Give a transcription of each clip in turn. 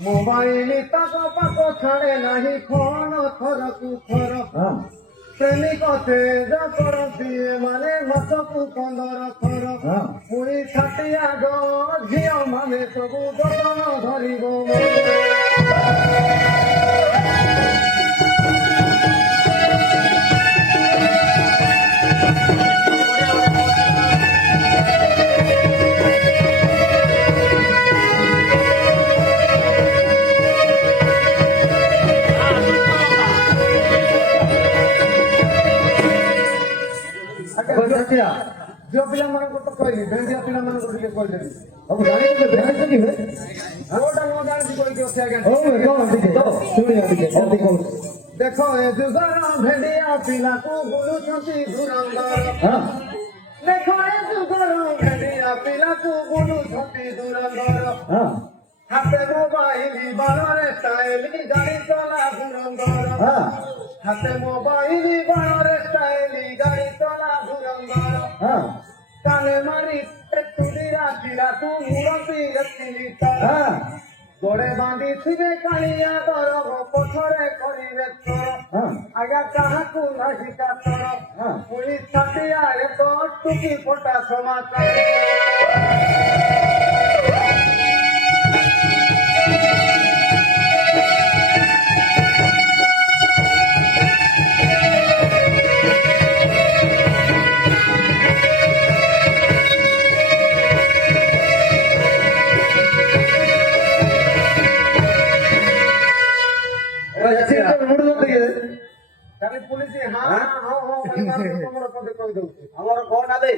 Mobile तक पाक छाड़े नहीं फोन थर तू थर प्रेमिक तेज करती माने मासकू 15 थर पुणी छाटिया झील माने सबू दर्शन धरब जो पिला मन को तो कहली भेंडिया पिला मन को ଟିକେ କହିଦେଲି अब जाने के भेंड से की है कोटा नो जान की कोई के आगे ओ कौन ठीक तो सुनी ठीक है देखो देखो ए जुगर भेंडिया पिला को बोलू छंती दुरंदर हां देखो ए जुगर भेंडिया पिला को बोलू छंती दुरंदर हां हाथे मोबाइल बारे स्टाइल गाड़ी चला दुरंदर हां हाथे मोबाइल बारे स्टाइल गाड़ी चला दुरंदर हां काने मारी तुदिरा दिला तू मुरती रखिली हां गोड़े बांधी थिबे कालिया दरब पथरे करिवे तोर हां आगा कहा को नाही का तोर हां पुलिस छाटिया एक टुकी फोटा समाचार पुलिस हाँ हाँ तुमर पदे कहि दउछि हमर फोन आबे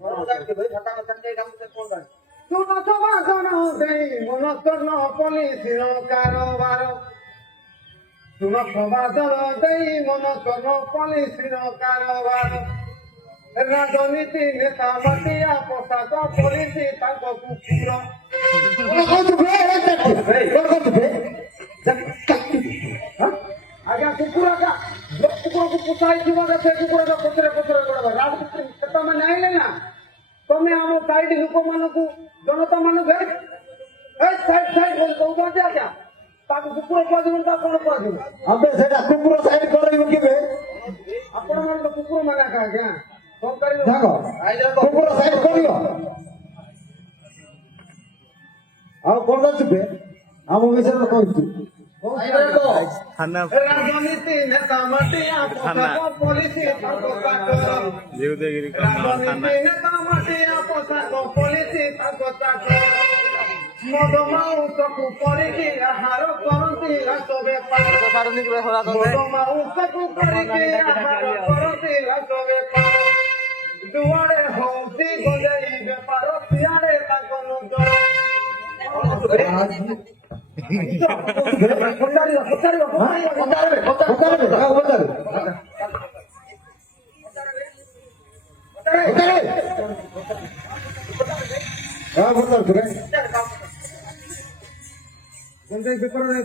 मोर जाके भाई फटा में संगे काम से फोन कर तू न तो बाजन देई मन करन पुलिस नो कारोबार तू न तो बाजन देई मन करन पुलिस नो कारोबार राजनीति नेता मटिया पोशाक पुलिस ताको कुकुर आज्ञा कुकुरा का कुकुर को पुसाई जीवन से कुकुरा का पचरे पचरे गड़बड़ राजनीति नेता में नहीं लेना तुम्हें हम साइड लोक मान को जनता मान भेट साइड साइड बोल तो क्या क्या ताको कुकुर को जीवन का कोन को जीवन अबे सेटा कुकुर साइड करइबो केबे आपण मान तो कुकुर माना का क्या तो करियो देखो कुकुर साइड करियो आ कोन छबे हम विषय में कहू राजनीति नेता मटिया पोशाक पुलिस ताको ताको जीवदेगिरी राजनीति नेता मटिया पोशाक पुलिस ताको ताको मदमाउ सकु परिकी आहार करंती रातो बेपार मदमाउ सकु परिकी आहार करंती रातो बेपार दुआरे होती गजई बेपार पियारे ताको नुदर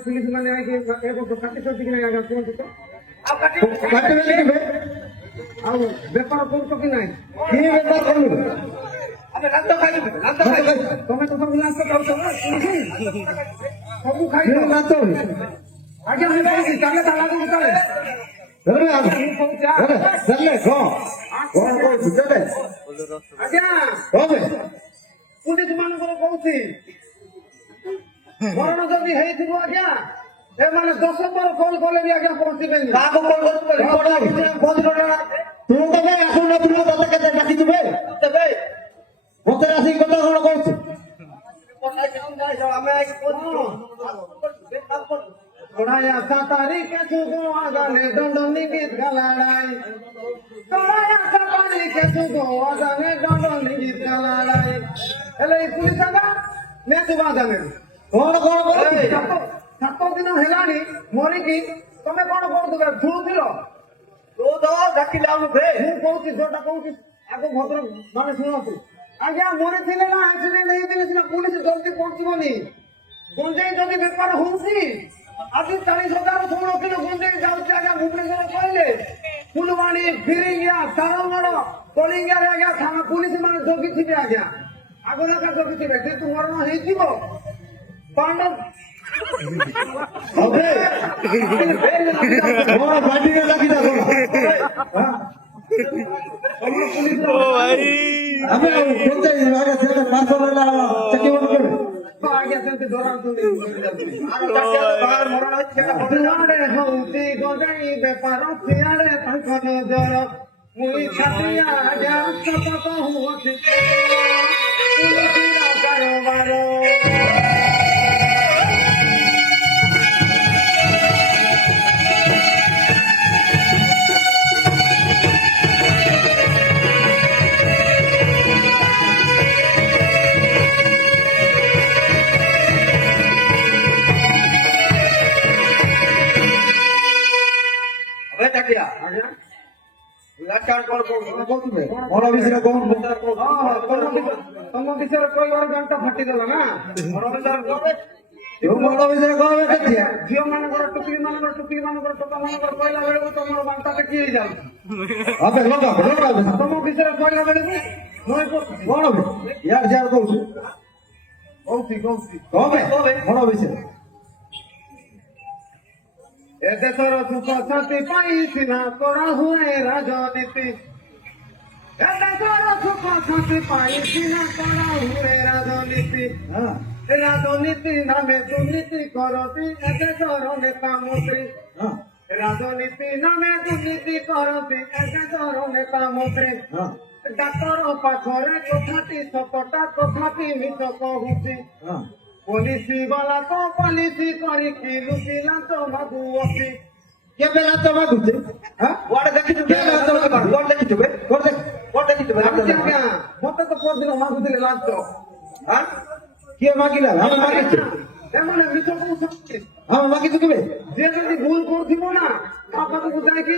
पुलिस मैंने बेपार कर तुम्हें तो सब सब खाई आगे हम ताले ताला को ताले अरे चले आज्ञा पुलिस मान को कहूची मरण जदि हेइथिबो आज्ञा ए माने 10 बार कॉल कले भी आज्ञा पहुंचीबेनी काको कॉल करतु रिपोर्ट पहुंचना तू तो भाई आसुन तू तो केते डाकी दिबे तबे मते रासी कथा कोन कहूची गोड़ाया सातारी के सुगो आगाने दंडनी गीत गलाड़ाई गोड़ाया सातारी के सुगो आगाने दंडनी गीत गलाड़ाई हेले पुलिस आगा ने दुबा जाने कोन कोन बोले सातो दिन हेलानी मोरी की तमे कोन कोन दुबे फुलथिलो तो दो डाकी लाउ भे हूं कहूची जोटा कहूची आगो भद्र माने सुनोतु आज्ञा मोरी थिले ना एक्सीडेंट हेई दिने सिना पुलिस जल्दी पहुंचबोनी गुंजई जदी बेपार होउसी आज 40,000 16 किलो गुंजई जाउची आज्ञा भुवनेश्वर कहले फुलवाणी फिरिंगिया सारंगड़ कलिंगा रे आज्ञा थाना पुलिस माने जोगी थिबे आज्ञा आगो ना का जोगी थिबे जे तू मरण हेई थिबो पांडव अबे मोरा बाटी में लगी था हां ओ भाई अबे बोलते हैं आगे से 500 वाला चक्की बंद कर तो आगे से डोरा तो बाहर मरना दुआरे होती गोदाई व्यापार थियारे पंखन जर मुई छातिया जा सपत हुवती पुलिस कारोबार मोरा विषय कौन तम विषय कोई और घंटा फटी गला ना मोरा विषय कौन है झियो मानकर टुकड़ी मानकर टोका मानकर कहला बेले तमर बांटा के की जाउ अबे लोगा तम विषय कहला बेले नय को कौन यार यार कहू कौसी कौन है मोरा विषय ए देशर सुख शांति पाई सिना करा हुए राजनीति ए देशर सुख शांति पाई सिना करा हुए राजनीति हां राजनीति नामे दुर्नीति करती ए देशर नेता मंत्री हां राजनीति नामे दुर्नीति करती ए देशर नेता मंत्री हां डाक्तर पाखरे कथाटी सतटा कथाटी मिछ कहुची हां पॉलिसी वाला तो पॉलिसी करी की लुकिला तो मागु असी के बेला तो मागुते हां वाड़ देखि तू बेला तो मागु कोन देखि तू कोन देखि तू क्या मत तो कोन दिन मागु दिले लाज तो हां के मागिला हम मागिते एमने मिछ को सकते हम मागिते केबे जे जदी भूल करथिबो ना आपा तो बुझाय की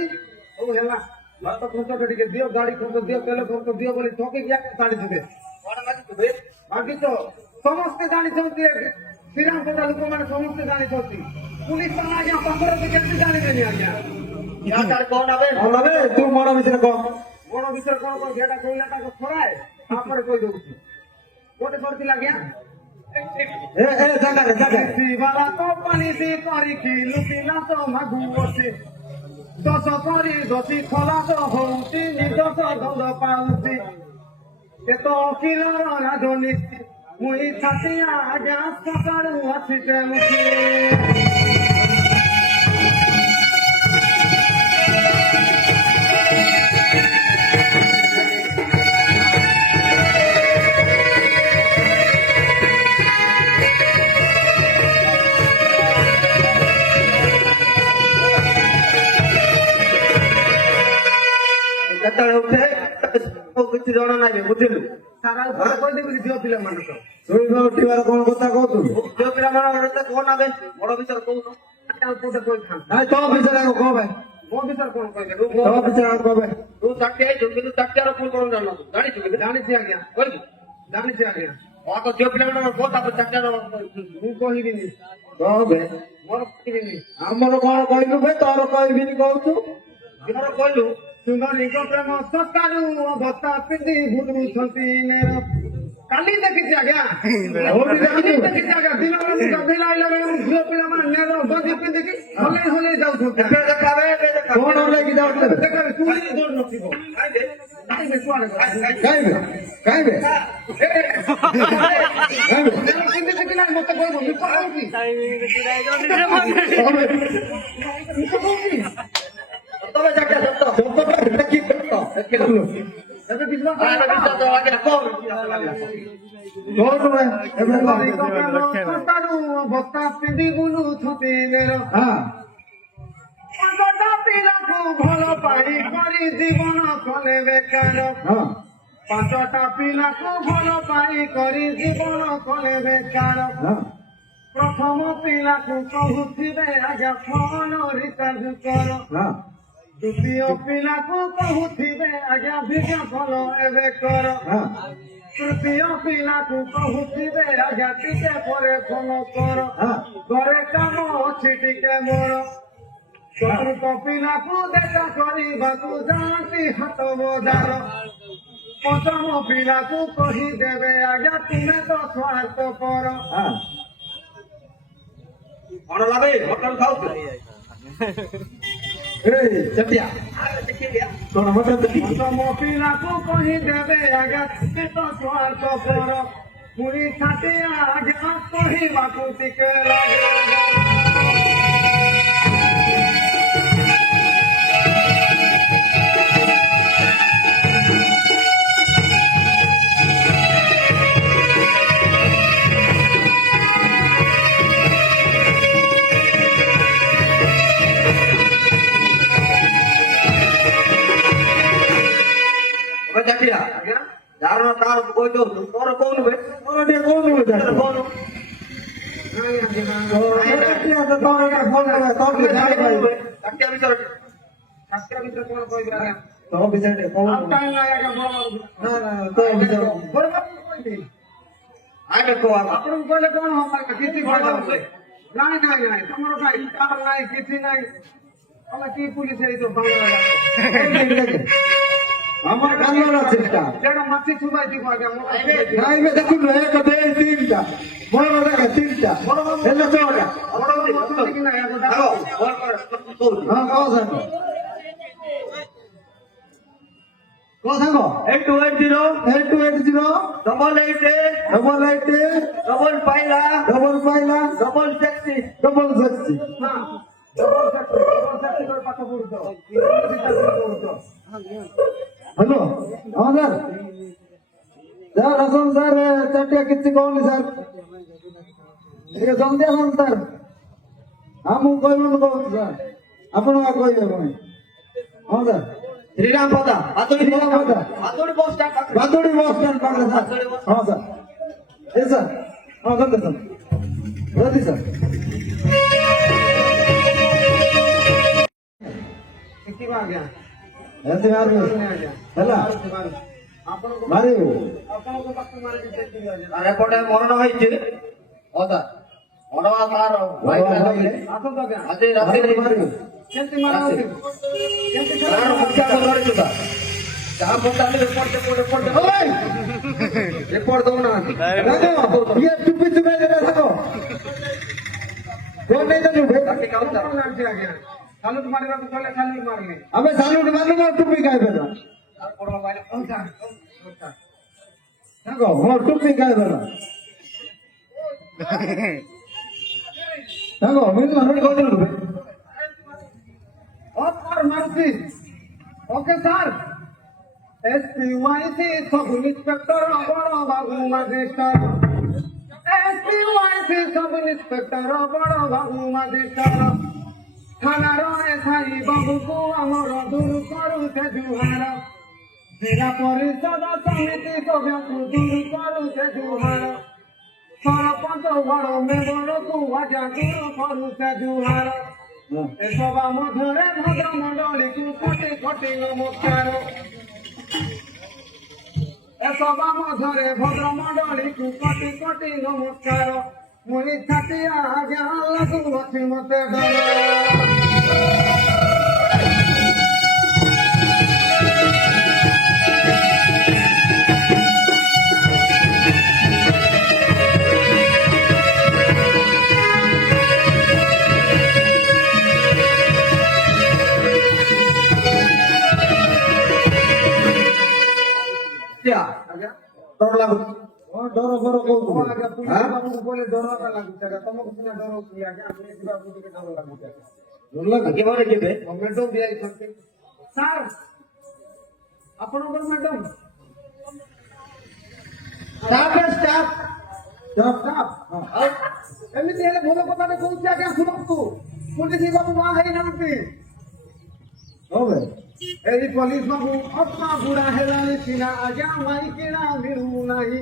ओ हेला लात खर्च करी के दियो गाड़ी खर्च दियो तेल खर्च दियो बोली ठोके गया गाड़ी जुगे वाड़ मागि तू मागि तो समस्त जानी श्रीरामपुर लोक मैंने समस्त जानी पुलिस आज पाखर केमती जानी आज्ञा कौन आवे तू मोरा विषय कौन बड़ विषय कौन कौन जेटा कहलाटा खराए आपरे कहि दउछि कोटे करथिला आज्ञा ए जागा वाला तो पानी से करी की लुटिला तो मागु अछि दस करी दसी खला तो होउछि निर्दोष दंड पाउछि ए तो अखिल राजनीति मुई छातिया आजा सकाळू अछि तेमुखी कतळे उठे तो किछि जणा नाही बुझिलु सारा कोइ देबि दियो पिला मानस ଶୋଇବା ଉଠିବାର କଣ କଥା କହୁଥିଲୁ दियो पिला मान कोन आबे बड़ विचार कहू कोटे कोइ खान ନାଇଁ ତୋ ବିଷୟରେ ଆଗ କହ ଭାଇ ମୋ विचार कोन कहले ତୋ ବିଷୟରେ ଆଗ କହ ଭାଇ तू चाटे जो कि चाटेर कोन कोन जानो जानि छु जानि छि आज्ञा कोइ जानि छि आज्ञा आ तो दियो पिला मान कोता चाटेर मु कहिबिनी କହ ଭାଇ मोर कहिबिनी ଆମର କଣ କହିଲୁ ଭାଇ ତୋର କହିବିନି କହୁଛୁ ମୋର କହିଲୁ ସୁନ୍ଦରୀଙ୍କ ପ୍ରେମ ସକାଳୁ ଅବସ୍ଥା ପିନ୍ଧି ବୁଲୁଛନ୍ତି ନେର କାଲି ଦେଖିଛି ଆଜ୍ଞା କାଲି ଦେଖିଛି ଆଜ୍ଞା ଦିନବେଳେ ଗାଧେଇଲା ଆଇଲା ବେଳେ ମୁଁ ଝିଅ ପିଲାମାନେ ନେର ଗଞ୍ଜି ପିନ୍ଧିକି ହଲେଇ ହଲେଇ ଯାଉଛନ୍ତି କଣ ଲାଗି ଯାଉଥିଲେ ଦେଖାବେ ଚୁଡ଼ି ଜୋର ନଥିବ କାହିଁକି କୁଆଡେ ଖାଇବେ ଖାଇବେ ନେର ପିନ୍ଧିଛି କି ନାହିଁ ମତେ କହିବ ମିଛ କହୁଛି ମିଛ କହୁଛି ତମେ ଜାଗା ସତ କି ସତ ଏବେ ବିଶ୍ୱାସ ଆଜ୍ଞା କଣ ଭାଇ ଏବେ ସକାଳୁ ବସ୍ତା ପିନ୍ଧି ବୁଲୁଛନ୍ତି ନେର ହଁ ପାଞ୍ଚଟା ପିଲାକୁ ଭଲ ପାଇ କରି ଜୀବନ କଲେ ବେକାର ହଁ ପାଞ୍ଚଟା ପିଲାକୁ ଭଲ ପାଇ କରି ଜୀବନ କଲେ ବେକାର ହଁ ପ୍ରଥମ ପିଲାକୁ କହୁଥିବେ ଆଜ୍ଞା ଫୋନ ରିଚାର୍ଜ କର ହଁ ଦ୍ୱିତୀୟ ପିଲାକୁ କହୁଥିବେ ଆଜ୍ଞା ଭିଡ଼ିଓ କଲ ଏବେ କର ହଁ ତୃତୀୟ ପିଲାକୁ କହୁଥିବେ ଆଜ୍ଞା ଟିକେ ପରେ ଫୋନ କର ହଁ ଘରେ କାମ ଅଛି ଟିକେ ମୋର ଚତୁର୍ଥ ପିଲାକୁ ଦେଖା କରିବାକୁ ଯାଆନ୍ତି ହାଟ ବଜାର ପଞ୍ଚମ ପିଲାକୁ କହିଦେବେ ଆଜ୍ଞା ତୁମେ ତ ସ୍ୱାର୍ଥ କର ହଁ କଣ ଲାଭେ ମଟନ ଖାଉଛୁ ଏଇ ଚଟିଆ କଣ ମଟନ ଚଟି ତମ ପିଲାକୁ କହିଦେବେ ଆଜ୍ଞା କେତ ସ୍ୱାର୍ଥ ପର ପୁରୀ ଛାଟିଆ ଆଜ୍ଞା କହିବାକୁ ଟିକେ ଲାଗେ ଚାକିରିଆ ଯାହାର ନା ତାର କହିଦଉଛୁ ତୋର କହୁନୁ ବେ ମୋର ଟିକେ କହୁନି ବୋଧେ କହୁନୁ ଚଟିଆ ତ ତୋର ଟିକେ ଫୋନ କରେ ତୋ ଟିକେ ଜାଣିପାରିବେ ଚାକିରିଆ ବିଷୟରେ ଶାସ୍ତ୍ର ଭିତରେ କଣ କହିବି ଆଜ୍ଞା ତୋ ବିଷୟ ଟିକେ ଆଉ କହୁନୁ ଟାଇମ୍ ନାହିଁ ଆଜ୍ଞା ନା ନା ତୋ ବିଷୟ ଆগে କହ ଆପଣଙ୍କୁ କହିଲେ କଣ ହବ ଆଜ୍ଞା କିଛି କହିବ ନାଇଁ ନାଇଁ ନାଇଁ ତମର କାଇଁ କାମ ନାହିଁ କିଛି ନାହିଁ ତମେ କି ପୁଲିସ ହେଇଛ আমার কান্নার আছে এটা যেটা মাছি ছুবাই দিব আগে আমার না এবে দেখুন এক দুই তিনটা বড় বড় দেখা তিনটা এলে চোটা কি না আগে বল করে কহুন হ্যাঁ কাও সাঙ্গ কো সাঙ্গ 8280 8280 ডবল 8 ডবল পাইলা ডবল পাইলা ডবল সেক্সি ডবল সেক্সি হ্যাঁ ডবল সেক্টর করে পাঠ পড়ছো হ্যালো হ্যাঁ স্যার স্যার আসুন স্যার চারটিয়া কিছু কহনি স্যার ଟିକେ ଜଲ୍ଦି ଆସନ୍ତୁ ସାର୍ ହଁ ମୁଁ କହିବି କହୁଛି ସାର୍ ଆପଣ କହିବେ ପୁଣି ହଁ ସାର୍ ଶ୍ରୀରାମ ପଦା ଶ୍ରୀରାମ ପଦା। ହାତୁଡ଼ି ବସ୍ ଷ୍ଟାଣ୍ଡ ପାଖରେ ଭାତୁଡ଼ି ବସ୍ ଷ୍ଟାଣ୍ଡ ପାଖରେ ସାର୍ ହଁ ସାର୍ ଏ ସାର୍ ହଁ ଜଲ୍ଦି ସାର୍ ଜଲ୍ଦି ସାର୍ ଶିଖିବା ଆଜ୍ଞା ଏମିତି ମାରିବୁ ଆଜ୍ଞା ହେଲା ଆପଣଙ୍କ ମାରିବୁ ଆପଣଙ୍କ ପାଖକୁ ମାରିକି ଦେଖିବି ଆଜ୍ଞା আর এপটে মরণ হয়েছে অদা মরণ তার বাইক লাগিলে ଆସନ୍ତୁ ଆଜ୍ଞା আজ রাতে ମାରିବୁ କେମିତି ମାରା ହଉଛି କେମିତି তার মুখ্য ধরেছে তা যা পড়তালে রিপোর্ট রিপোর্ট দও না ଇଏ ଚୁପି ଚୁପି ଦେବେ থাকো কোন নেই তো চুপে তাকে কাউন্ট କଣ ଲାଗୁଛି ଆଜ୍ଞା ସାଲୁଟ ମାରିବାକୁ କହିଲେ ସାଲୁଟ ମାରିଲି ଆମେ ସାଲୁଟ ମାରିଲୁ ମୋର ଟୁପି ଖାଇବେ ନା আর পড় মোবাইল থাকো মোর টুপি খাইবে না থাকো মিলু আমি কই দিলু और Maruti okay sir एसपीवाईसी sub inspector बड़ बाबू मजिस्टर एसपीवाईसी सब इंस्पेक्टर बड़ बाबू मजिस्टर थाना एसआई बाबू को आमर दूर करू से जुहार जिला परिषद समिति सभ्यକୁ दूर करू से जुहार सरपंच बड़ मेम्बर को आजा दूर करू से जुहार এসবা মধ্যে ভদ্র মন্ডলীকে কোটি কোটি নমস্কার এসবা মধ্যে ভদ্র মন্ডলীকে কোটি কোটি নমস্কার মুই ছাতিয়া আজ্ঞা লাগু আছে মতে ডর আজ্ঞা ডর লাগুছে ହଁ ଡର ଫର କହୁଛୁ আজ্ঞা পুলিশ বাবুকে বলে ডরটা লাগুছে আজ্ঞা তোমাকে সিনা ডর হচ্ছে আজ্ঞা পুলিশ বাবুকে ଟିକେ ডর লাগুছে আজ্ঞা আগে বলে কেবে ম্যাডাম দিয়েছেন স্যার ଆପଣଙ୍କର ମ୍ୟାଡାମ স্টাফ স্টাফ ଏମିତି ହେଲେ ଭଲ କଥାଟେ କହୁଛି ଆଜ୍ଞା ଶୁଣନ୍ତୁ ପୁଲିସ ବାବୁ ବାହା ହେଇନାହାନ୍ତି হবে ଏଇ ପୋଲିସ ବାବୁ ଅପା ବୁଢା ହେଲାଣି ସିନା ଆଜ୍ଞା ମାଇକିଣା ମିଳୁନାହିଁ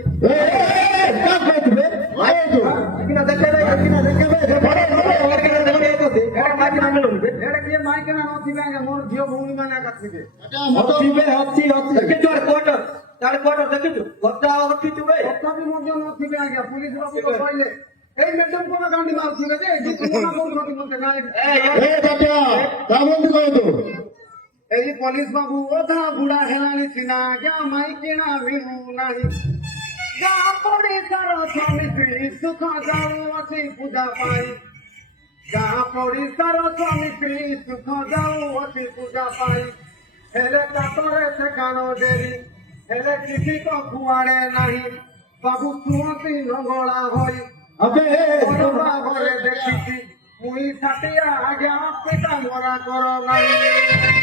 ଏଇଟା କିଏ ମାଇକିଣା ନଥିବେ ଆଜ୍ଞା ମୋର ଝିଅ ଭଉଣୀ ମାନେ ଏକା ଥିବେ ଦେଖିଛୁ କୋର୍ଟର ତାର କୋର୍ଟର ଦେଖିଛୁ ଗଦା ରଖିଛୁ ବେ ତଥାପି ମଧ୍ୟ ନଥିବେ ଆଜ୍ଞା ପୁଲିସ ବାବୁ ତ କହିଲେ ଏଇ ମ୍ୟାଡାମ କଣ ଗାଣ୍ଡି ମାରୁଥିବେ ଯେ ଏଠି ତୁମନା କରୁଛନ୍ତି ମତେ ଗାଁ ଏଇ ପୋଲିସ ବାବୁ ଅଧା ବୁଢା ହେଲାଣି ସିନା ଆଜ୍ଞା ମାଇକିଣା ମିଳୁନାହିଁ ଗାଁ ପଡିଶାର ସମିତି ସୁଖ ଯାଉଅଛି ପୂଜା ପାଇଁ ଗାଁ ପଡ଼ିଶାର ସ୍ୱାମୀ ସ୍ତ୍ରୀ ସୁଖ ଯାଉଅଛି ପୂଜା ପାଇ ହେଲେ କାତରେ ସେ କାଣ ଡେରି ହେଲେ କିଛି ତ କୁଆଡ଼େ ନାହିଁ ବାବୁ ଶୁଣନ୍ତି ନଙ୍ଗଳା ହୋଇ ବଡ଼ବା ଘରେ ଦେଖିଛି ମୁଇଁ ଷାଠିଆ ଆଜ୍ଞା ପିତା ମରା କର ନାହିଁ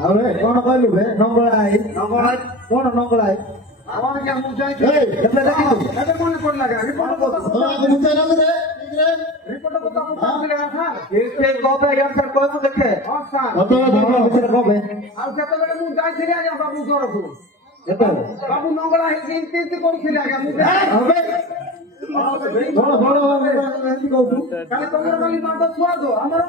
ଆରେ କଣ କହିଲୁ ବେ ନଙ୍ଗଳାଇ ନଙ୍ଗଳା କଣ ନଙ୍ଗଳାଇ ଆଉ ଆଜ୍ଞା ମୁଁ ଯାଇଥିଲି କେବେ ଦେଖିଛୁ ଏବେ ମନେ ପଡ଼ିଲା ଆଜ୍ଞା ରିପୋର୍ଟ କଥା ପଚାରୁଥିଲେ ସାର୍ କହିବୁ ଦେଖେ ହଁ ସାର୍ କବେ ଆଉ ସେତେବେଳେ ମୁଁ ଯାଇଥିଲି ଆଜ୍ଞା ବାବୁ ଘରକୁ କେତେବେଳେ ବାବୁ ନଙ୍ଗଳା ହେଇକି ଇନ୍ତି କରୁଥିଲି ଆଜ୍ଞା ମୁଁ ବଡ ବଡ ଏମିତି କହୁଛୁ କାଲି ତମର କାଲି ମାଦ ଛୁଆ ତ ଆମର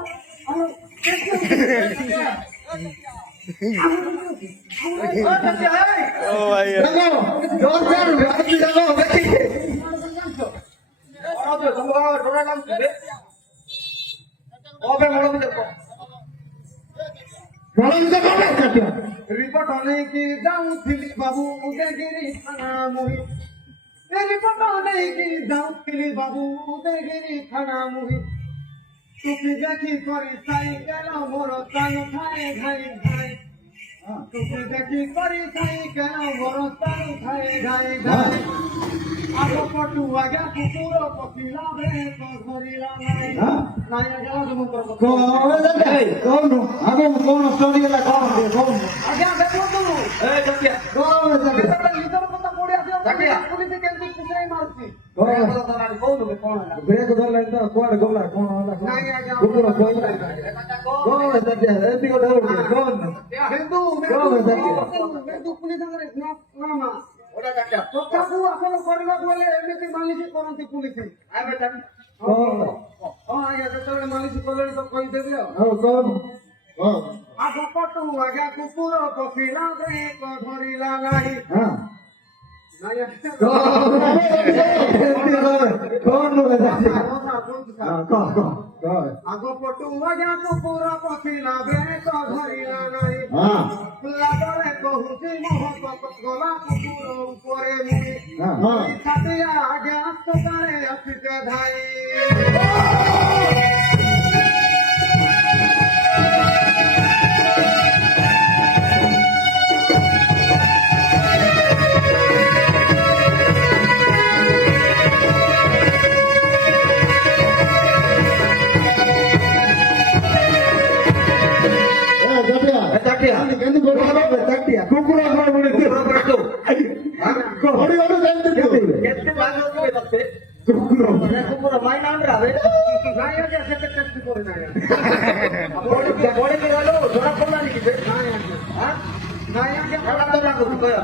ରିପୋର୍ଟ ନେଇକି ଯାଉଥିଲି ବାବୁ ଉଦୟଗିରି ଥାନା ମୁହି ରିପୋର୍ଟ ନେଇକି ଯାଉଥିଲି ବାବୁ ଉଦୟଗିରି ଥାନା ମୁହି ଟୁପି ଦେଖି କରି ସାଇକେଲ ମୋର ଚାଲୁ ଥାଏ ଘାଇ ଘାଇ ଟୁପି ଦେଖି କରି ସାଇକେଲ ମୋର ଚାଲୁ ଥାଏ ଘାଇ ଘାଇ ଆଗ ପଟୁ ଆଜ୍ଞା କୁକୁର ପକିଲା ବେକ ଧରିଲା ନାଇଁ ନାଇଁ ଆଜ୍ଞା ତୁମଙ୍କର କହୁନୁ ଆଗ କଣ ଷ୍ଟୋରି ହେଲା କଣ କହୁନୁ ଆଜ୍ଞା ଦେଖନ୍ତୁ ଯେତେବେଳେ ଲିଡର କଥା ପଡି ଆସିବ ପୁଲିସ କେମିତି ଖୁସିରେ ମାରୁଛି ବ୍ରେକ୍ ଧରିଲା ତ କୁଆଡେ ଗଲା କଣ ହେଲା ନାଇଁ ଆଜ୍ଞା କୁକୁର କହିଲା କଣ ଏମିତି ଗୋଟେ ହଉଛି କଣ ବେନ୍ଦୁ ପୁଲିସ ନା ମା କଥାକୁ ଆପଣ କରିବାକୁ ହେଲେ ଏମିତି ମାଲିସ କରନ୍ତି ପୁଲିସ ହଁ ଆଜ୍ଞା ଯେତେବେଳେ ମାଲିସ କଲେଣି ତ କହିଦେବି ଆଉ କଣ ଆଗ ପଟୁ ଆଜ୍ଞା କୁକୁର ପଶିଲା ବ୍ରେକ ଧରିଲା ନାହିଁ ଆଗ ପଟୁ ଆଜ୍ଞା କୁକୁର ପଶିଲା ବ୍ରେକ ଧରିଲା ନାହିଁ ଲାଗରେ କହୁଛି ମହକ ଗଲା କୁକୁର ଉପରେ ମୁଇ ଛାତିଆ ଆଜ୍ଞା ସକାଳେ ଆସିছে ଧାଇ କୁକୁର କୁକୁର ମାଇନା ଆଣ୍ଡ୍ରାବେ ନାଇଁ ଆଜ୍ଞା ସେତେ ଟେଷ୍ଟ କରି ନାହିଁ ବଡିକି ଗଲୁ ଧରା ପଡିଲାନି କି ନାଇଁ ଆଜ୍ଞା ତ ଲାଗୁଛି କହିବା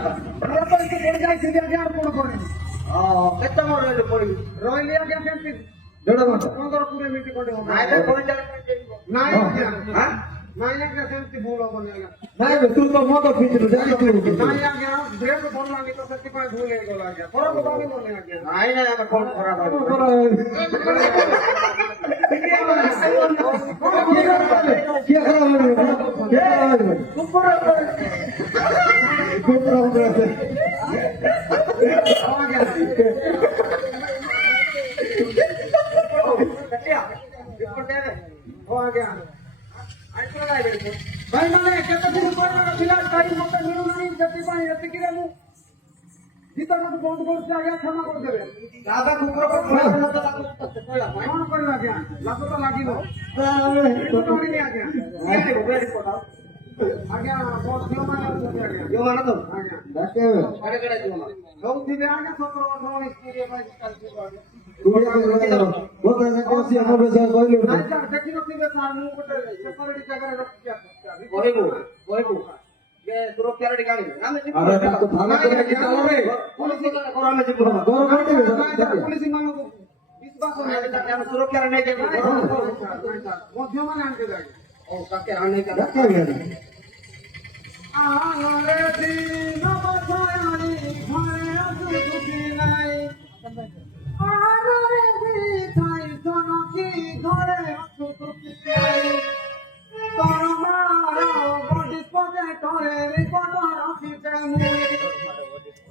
ପଡି ଯାଇଥିଲି ଆଜ୍ଞା ଆଉ କଣ କରିବି କେତେ ମୋର ରହିଲୁ ପଡିବି ରହିଲି ଆଜ୍ଞା ସେମିତି ଦେଢ଼ ଘଣ୍ଟା 15-20 ମିନିଟ୍ ଖଣ୍ଡେ ହବ ନାଇଁ ନାଇଁ ଆଜ୍ଞା ନାଇଁ ଆଜ୍ଞା ସେମିତି ଭୁଲ ହବନି ଆଜ୍ଞା ନାଇଁ ତୁ ତ ମଦ ପିଇଥିଲୁ ଜାଣିଥିଲୁ ନାଇଁ ଆଜ୍ଞା ବ୍ରେକ୍ ଧରିଲାନି ତ ସେଥିପାଇଁ ଭୁଲ ହେଇଗଲା ଆଜ୍ଞା ଖରାପ ଭାବିବନି ଆଜ୍ଞା ନାଇଁ ନାଇଁ ଆମେ କଣ ଖରାପ କିଏ ଭାଇ ମାନେ କେତେ ଦିନ କରିବାର ଥିଲା ଟାଇମ୍ ମତେ ମିଳୁନାହିଁ ସେଥିପାଇଁ ଏତିକିରେ ମୁଁ ଭିତରକୁ ବନ୍ଦ କରୁଛି ଆଜ୍ଞା କ୍ଷମା କରିଦେବେ ଦାଦା କୁକୁର କଣ କରିବା ଆଜ୍ଞା ଲାଭ ତ ଲାଗିବ ଆଜ୍ଞା ଆଜ୍ଞା ମୋ ଝିଅମାନେ ଅଛନ୍ତି ଆଜ୍ଞା ଯୋଉମାନେ ତ ଆଜ୍ଞା କେଡେ କେଡେ ଯୋଉମାନେ ସବୁଥିବେ ଆଜ୍ଞା 17-18 କୋଡ଼ିଏ ପାଇଁ ଚାଲିଥିବ ଆଜ୍ଞା କହିଲୁ ନାଇଁ ସାର୍ ଦେଖିନଥିବେ ସାର୍ ମୁଁ ଗୋଟେ ସେପାରେଟ୍ ଜାଗାରେ ରଖିଛି କହିବୁ କହିବୁ ଯେ ସୁରକ୍ଷାରେ ଟିକେ ଆଣିବେ ଆମେ ଯିବୁ ଆରେ ତାକୁ ଥାନା ନାଇଁ କରି ଆଜ୍ଞା, ଆମେ ଯିବୁ ପୁଲିସ ମାନଙ୍କୁ ବିଶ୍ୱାସ ନାହିଁ ଆମେ ସୁରକ୍ଷାରେ ନେଇକି ମଧ୍ୟମାନେ ଆଣିଦେବେ ଆଜ୍ଞା ହଉ ତାକେ ଆଣି ଆନରେ ଦିନ ବସାଣି ଘରେ ଆସୁ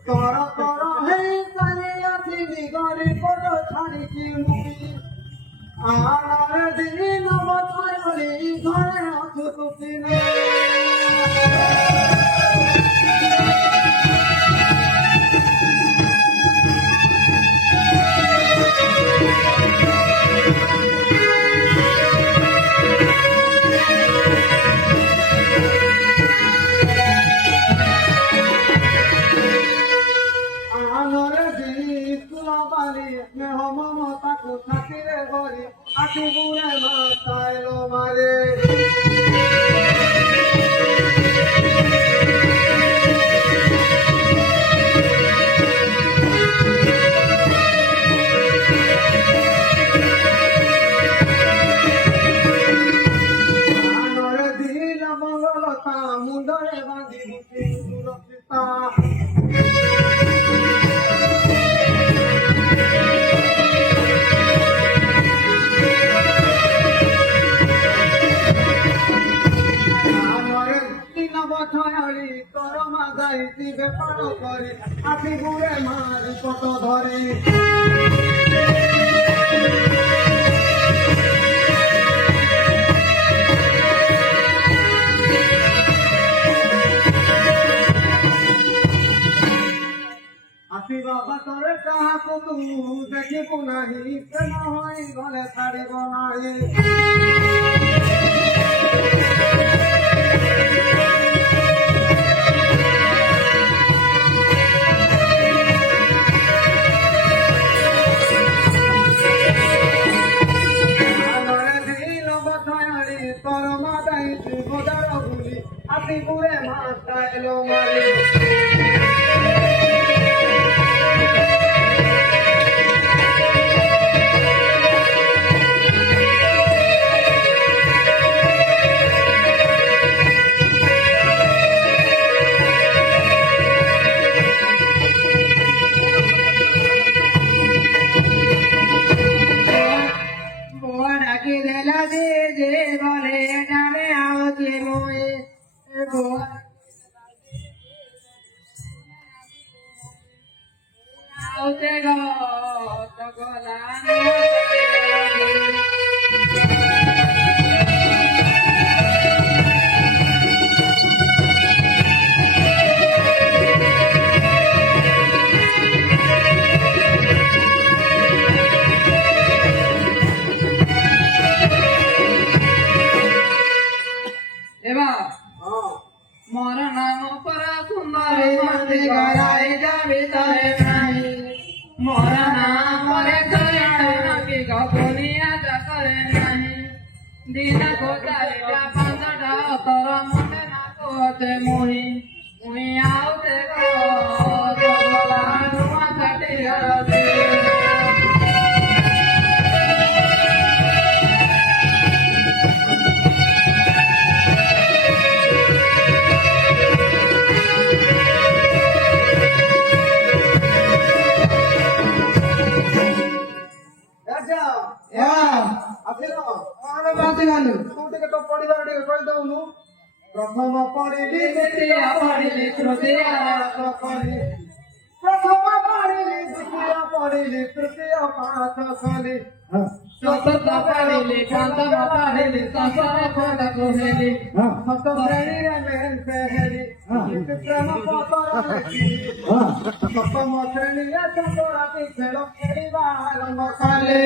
ତର ତର ହେଇ ଚାଲି ଆସିବି ଗରି ପଟ ଛାଡ଼ିକି ମୁଇ ଆଣରେ ଦିନ ବଛାଇ ଘରେ ଅଛୁ ତୁକିନି মুন্ডরে বাঁধি সুরক্ষিতা বছরি তোর মা যাইতি বেপার করি আখি গুড়ে মারি কত ধরি আখি বাবা তোরে কাহাকু তু দেখিবু নাহি প্রেম হই গলে ছাড়িব নাহি আপনি পুরে মাথা এলো মারি ডাকি দেলা যে বলে ডালে আওতে মোয়ে আওতে গো তগলা এবার মোর নাম পরা সুন্দর মন্দির গড়াই যাবে তারে নাই মোর নাম পরে নাকি গগনিয়া করে নাই দিন কোতারিটা পাঁচটা তোর মনে না কোতে মুই মুই আউতে গো জগলা নুয়া কাটিয়া দে প্রথম পড়িলি দ্বিতীয় পড়িলি তৃতীয় পড়িলি প্রথম পড়িলি দ্বিতীয় পড়িলি তৃতীয় পাঁচ কলি চতুর্থ পড়িলি পঞ্চম পড়িলি ষষ্ঠ খণ্ড কহিলি সপ্তম শ্রেণীরে মেন পেহেলি প্রেম পতর সপ্তম শ্রেণীরে চন্দ্রাতি খেল খেলিবা আরম্ভ কলে